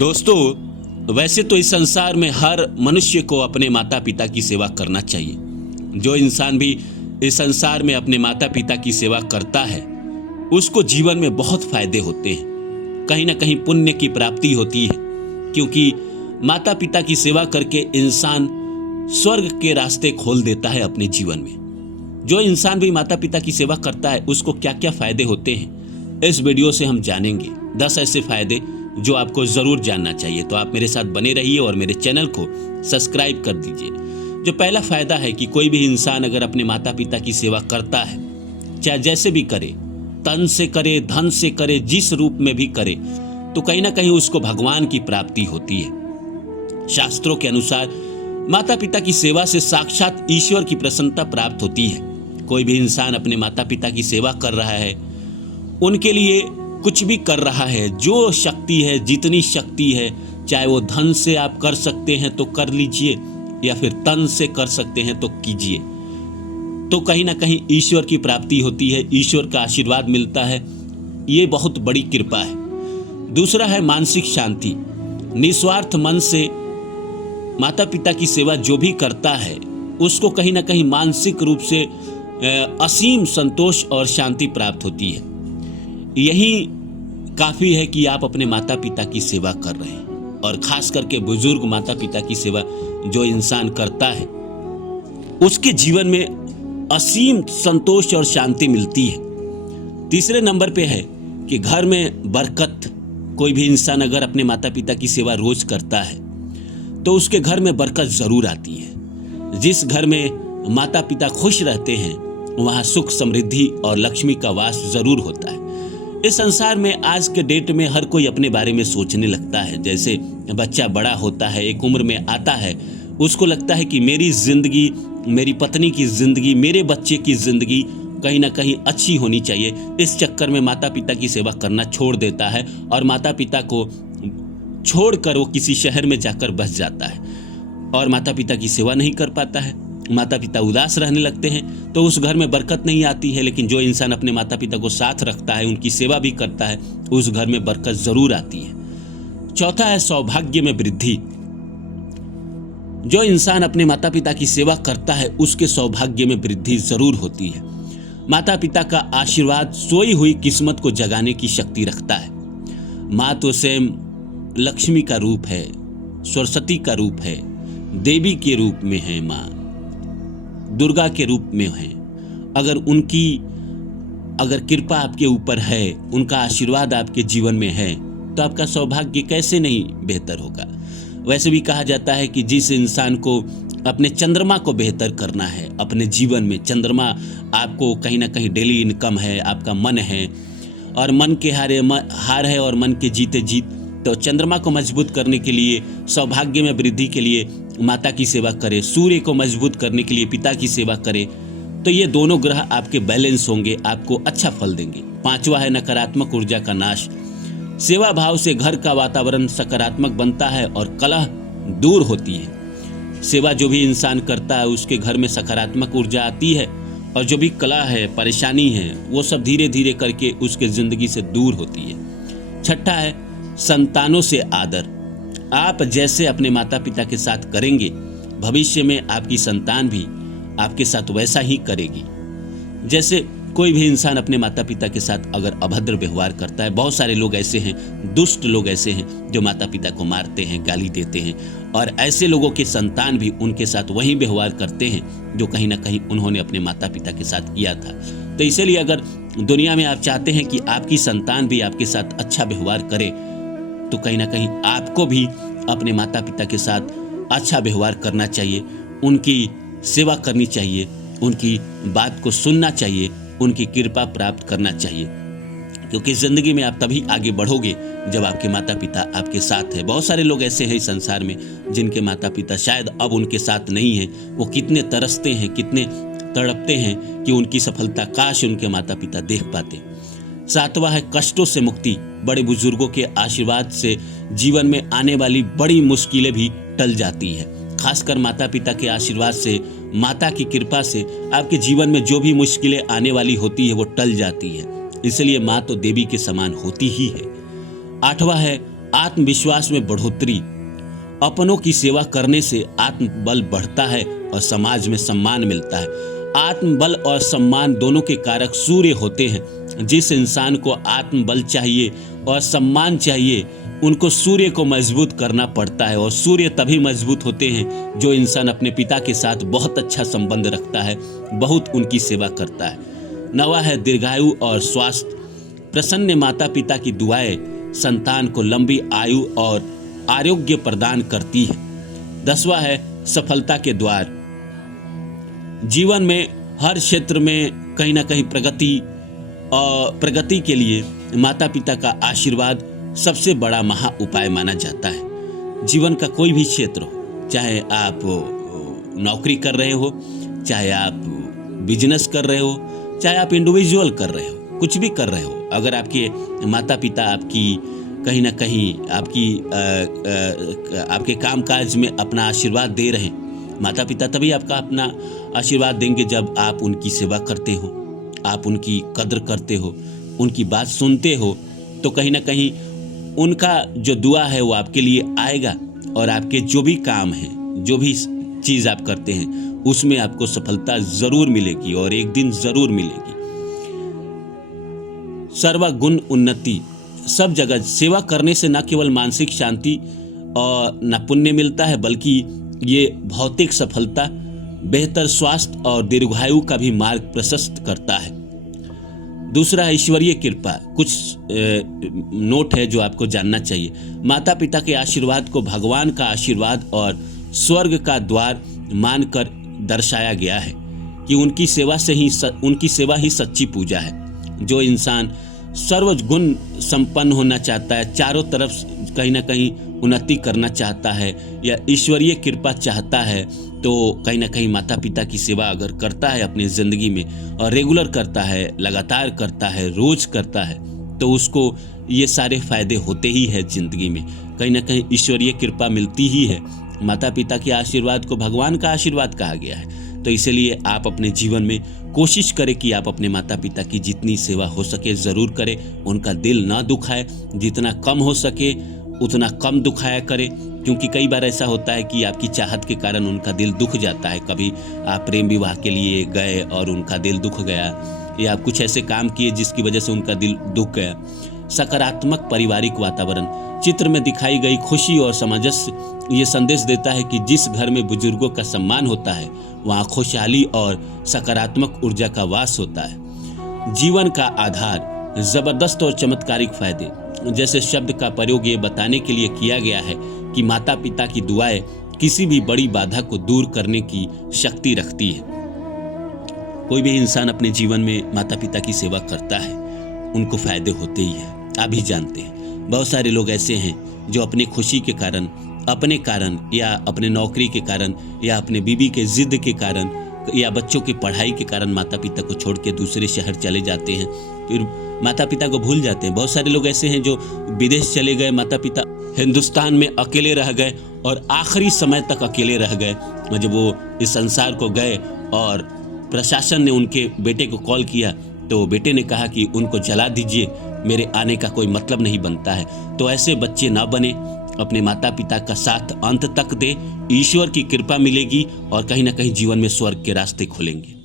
दोस्तों, वैसे तो इस संसार में हर मनुष्य को अपने माता पिता की सेवा करना चाहिए। जो इंसान भी इस संसार में अपने माता पिता की सेवा करता है उसको जीवन में बहुत फायदे होते हैं। कहीं ना कहीं पुण्य की प्राप्ति होती है, क्योंकि माता पिता की सेवा करके इंसान स्वर्ग के रास्ते खोल देता है अपने जीवन में। जो इंसान भी माता पिता की सेवा करता है उसको क्या क्या फायदे होते हैं, इस वीडियो से हम जानेंगे 10 ऐसे फायदे जो आपको जरूर जानना चाहिए। तो आप मेरे साथ बने रहिए और मेरे चैनल को सब्सक्राइब कर दीजिए। जो पहला फायदा है कि कोई भी इंसान अगर अपने माता पिता की सेवा करता है, चाहे जैसे भी करे, तन से करे, धन से करे, जिस रूप में भी करे, तो कहीं ना कहीं उसको भगवान की प्राप्ति होती है। शास्त्रों के अनुसार माता पिता की सेवा से साक्षात ईश्वर की प्रसन्नता प्राप्त होती है। कोई भी इंसान अपने माता पिता की सेवा कर रहा है, उनके लिए कुछ भी कर रहा है, जो शक्ति है, जितनी शक्ति है, चाहे वो धन से आप कर सकते हैं तो कर लीजिए या फिर तन से कर सकते हैं तो कीजिए, तो कहीं ना कहीं ईश्वर की प्राप्ति होती है, ईश्वर का आशीर्वाद मिलता है। ये बहुत बड़ी कृपा है। दूसरा है मानसिक शांति। निस्वार्थ मन से माता पिता की सेवा जो भी करता है उसको कहीं ना कहीं मानसिक रूप से असीम संतोष और शांति प्राप्त होती है। यही काफी है कि आप अपने माता पिता की सेवा कर रहे हैं, और खास करके बुजुर्ग माता पिता की सेवा जो इंसान करता है उसके जीवन में असीम संतोष और शांति मिलती है। तीसरे नंबर पे है कि घर में बरकत। कोई भी इंसान अगर अपने माता पिता की सेवा रोज करता है तो उसके घर में बरकत जरूर आती है। जिस घर में माता पिता खुश रहते हैं वहां सुख, समृद्धि और लक्ष्मी का वास जरूर होता है। इस संसार में आज के डेट में हर कोई अपने बारे में सोचने लगता है। जैसे बच्चा बड़ा होता है, एक उम्र में आता है, उसको लगता है कि मेरी जिंदगी, मेरी पत्नी की जिंदगी, मेरे बच्चे की जिंदगी कहीं ना कहीं अच्छी होनी चाहिए। इस चक्कर में माता पिता की सेवा करना छोड़ देता है और माता पिता को छोड़कर वो किसी शहर में जाकर बस जाता है और माता पिता की सेवा नहीं कर पाता है। माता पिता उदास रहने लगते हैं तो उस घर में बरकत नहीं आती है। लेकिन जो इंसान अपने माता पिता को साथ रखता है, उनकी सेवा भी करता है, उस घर में बरकत जरूर आती है। चौथा है सौभाग्य में वृद्धि। जो इंसान अपने माता पिता की सेवा करता है उसके सौभाग्य में वृद्धि जरूर होती है। माता पिता का आशीर्वाद सोई हुई किस्मत को जगाने की शक्ति रखता है। माँ तो स्वयं लक्ष्मी का रूप है, सरस्वती का रूप है, देवी के रूप में है, माँ दुर्गा के रूप में है। अगर कृपा आपके ऊपर है, उनका आशीर्वाद आपके जीवन में है, तो आपका सौभाग्य कैसे नहीं बेहतर होगा। वैसे भी कहा जाता है कि जिस इंसान को अपने चंद्रमा को बेहतर करना है अपने जीवन में, चंद्रमा आपको कहीं ना कहीं डेली इनकम है, आपका मन है और मन के हार है और मन के जीते जीत, तो चंद्रमा को मजबूत करने के लिए, सौभाग्य में वृद्धि के लिए माता की सेवा करें, सूर्य को मजबूत करने के लिए पिता की सेवा करें, तो ये दोनों ग्रह आपके बैलेंस होंगे, आपको अच्छा फल देंगे। पांचवा है नकारात्मक ऊर्जा का नाश। सेवा भाव से घर का वातावरण सकारात्मक बनता है और कलह दूर होती है। सेवा जो भी इंसान करता है उसके घर में सकारात्मक ऊर्जा आती है और जो भी कलह है, परेशानी है, वो सब धीरे धीरे करके उसके जिंदगी से दूर होती है। छठा है संतानों से आदर। आप जैसे अपने माता पिता के साथ करेंगे, भविष्य में आपकी संतान भी आपके साथ वैसा ही करेगी। जैसे कोई भी इंसान अपने माता पिता के साथ अगर अभद्र व्यवहार करता है, बहुत सारे लोग ऐसे हैं, दुष्ट लोग ऐसे हैं जो माता पिता को मारते हैं, गाली देते हैं, और ऐसे लोगों के संतान भी उनके साथ वही व्यवहार करते हैं जो कहीं ना कहीं उन्होंने अपने माता पिता के साथ किया था। तो इसीलिए अगर दुनिया में आप चाहते हैं कि आपकी संतान भी आपके साथ अच्छा व्यवहार करे, तो कहीं ना कहीं आपको भी अपने माता पिता के साथ अच्छा व्यवहार करना चाहिए, उनकी सेवा करनी चाहिए, उनकी बात को सुनना चाहिए, उनकी कृपा प्राप्त करना चाहिए। क्योंकि जिंदगी में आप तभी आगे बढ़ोगे जब आपके माता पिता आपके साथ है। बहुत सारे लोग ऐसे हैं इस संसार में जिनके माता पिता शायद अब उनके साथ नहीं हैं। वो कितने तरसते हैं, कितने तड़पते हैं कि उनकी सफलता काश उनके माता पिता देख पाते। सातवां है कष्टों से मुक्ति। बड़े बुजुर्गों के आशीर्वाद से जीवन में आने वाली बड़ी मुश्किलें भी टल जाती है। खासकर माता पिता के आशीर्वाद से, माता की कृपा से आपके जीवन में जो भी मुश्किलें आने वाली होती है वो टल जाती है। इसलिए माँ तो देवी के समान होती ही है। आठवां है आत्मविश्वास में बढ़ोतरी। अपनों की सेवा करने से आत्मबल बढ़ता है और समाज में सम्मान मिलता है। आत्मबल और सम्मान दोनों के कारक सूर्य होते हैं। जिस इंसान को आत्मबल चाहिए और सम्मान चाहिए, उनको सूर्य को मजबूत करना पड़ता है। और सूर्य तभी मजबूत होते हैं जो इंसान अपने पिता के साथ बहुत अच्छा संबंध रखता है, बहुत उनकी सेवा करता है। 9वां है दीर्घायु और स्वास्थ्य। प्रसन्न माता पिता की दुआएं संतान को लंबी आयु और आरोग्य प्रदान करती है। 10वां है सफलता के द्वार। जीवन में हर क्षेत्र में कहीं ना कहीं प्रगति के लिए माता पिता का आशीर्वाद सबसे बड़ा महा उपाय माना जाता है। जीवन का कोई भी क्षेत्र हो, चाहे आप नौकरी कर रहे हो, चाहे आप बिजनेस कर रहे हो, चाहे आप इंडिविजुअल कर रहे हो, कुछ भी कर रहे हो, अगर आपके माता पिता आपकी कहीं ना कहीं आपके कामकाज में अपना आशीर्वाद दे रहे हैं। माता पिता तभी आपका अपना आशीर्वाद देंगे जब आप उनकी सेवा करते हो, आप उनकी कद्र करते हो, उनकी बात सुनते हो, तो कहीं ना कहीं उनका जो दुआ है वो आपके लिए आएगा और आपके जो भी काम हैं, जो भी चीज़ आप करते हैं, उसमें आपको सफलता ज़रूर मिलेगी और एक दिन ज़रूर मिलेगी। सर्वगुण उन्नति। सब जगह सेवा करने से न केवल मानसिक शांति और न पुण्य मिलता है, बल्कि ये भौतिक सफलता, बेहतर स्वास्थ्य और दीर्घायु का भी मार्ग प्रशस्त करता है। दूसरा है ईश्वरीय कृपा। कुछ नोट है जो आपको जानना चाहिए। माता पिता के आशीर्वाद को भगवान का आशीर्वाद और स्वर्ग का द्वार मानकर दर्शाया गया है कि उनकी सेवा ही सच्ची पूजा है। जो इंसान सर्वगुण संपन्न होना चाहता है, चारों तरफ कहीं ना कहीं उन्नति करना चाहता है या ईश्वरीय कृपा चाहता है, तो कहीं ना कहीं माता पिता की सेवा अगर करता है अपनी ज़िंदगी में और रेगुलर करता है, लगातार करता है, रोज करता है, तो उसको ये सारे फायदे होते ही है ज़िंदगी में। कहीं ना कहीं ईश्वरीय कृपा मिलती ही है। माता पिता के आशीर्वाद को भगवान का आशीर्वाद कहा गया है। तो इसलिए आप अपने जीवन में कोशिश करें कि आप अपने माता पिता की जितनी सेवा हो सके ज़रूर करें, उनका दिल ना दुखाए, जितना कम हो सके उतना कम दुखाया करें, क्योंकि कई बार ऐसा होता है कि आपकी चाहत के कारण उनका दिल दुख जाता है। कभी आप प्रेम विवाह के लिए गए और उनका दिल दुख गया, या आप कुछ ऐसे काम किए जिसकी वजह से उनका दिल दुख गया। सकारात्मक पारिवारिक वातावरण। चित्र में दिखाई गई खुशी और सामंजस्य ये संदेश देता है कि जिस घर में बुजुर्गों का सम्मान होता है, वहाँ खुशहाली और सकारात्मक ऊर्जा का वास होता है। जीवन का आधार। जबरदस्त और चमत्कारिक फायदे। जैसे शब्द का प्रयोग ये बताने के लिए किया गया है कि माता पिता की दुआएं किसी भी बड़ी बाधा को दूर करने की शक्ति रखती है। कोई भी इंसान अपने जीवन में माता पिता की सेवा करता है, उनको फायदे होते ही हैं, आप भी जानते हैं। बहुत सारे लोग ऐसे हैं जो अपनी खुशी के कारण, अपने कारण या अपने नौकरी के कारण या अपने बीवी के जिद के कारण या बच्चों की पढ़ाई के कारण माता पिता को छोड़ के दूसरे शहर चले जाते हैं, फिर माता पिता को भूल जाते हैं। बहुत सारे लोग ऐसे हैं जो विदेश चले गए, माता पिता हिंदुस्तान में अकेले रह गए और आखिरी समय तक अकेले रह गए। जब वो इस संसार को गए और प्रशासन ने उनके बेटे को कॉल किया, तो बेटे ने कहा कि उनको जला दीजिए, मेरे आने का कोई मतलब नहीं बनता है। तो ऐसे बच्चे ना बने, अपने माता पिता का साथ अंत तक दे, ईश्वर की कृपा मिलेगी और कहीं ना कहीं जीवन में स्वर्ग के रास्ते खुलेंगे।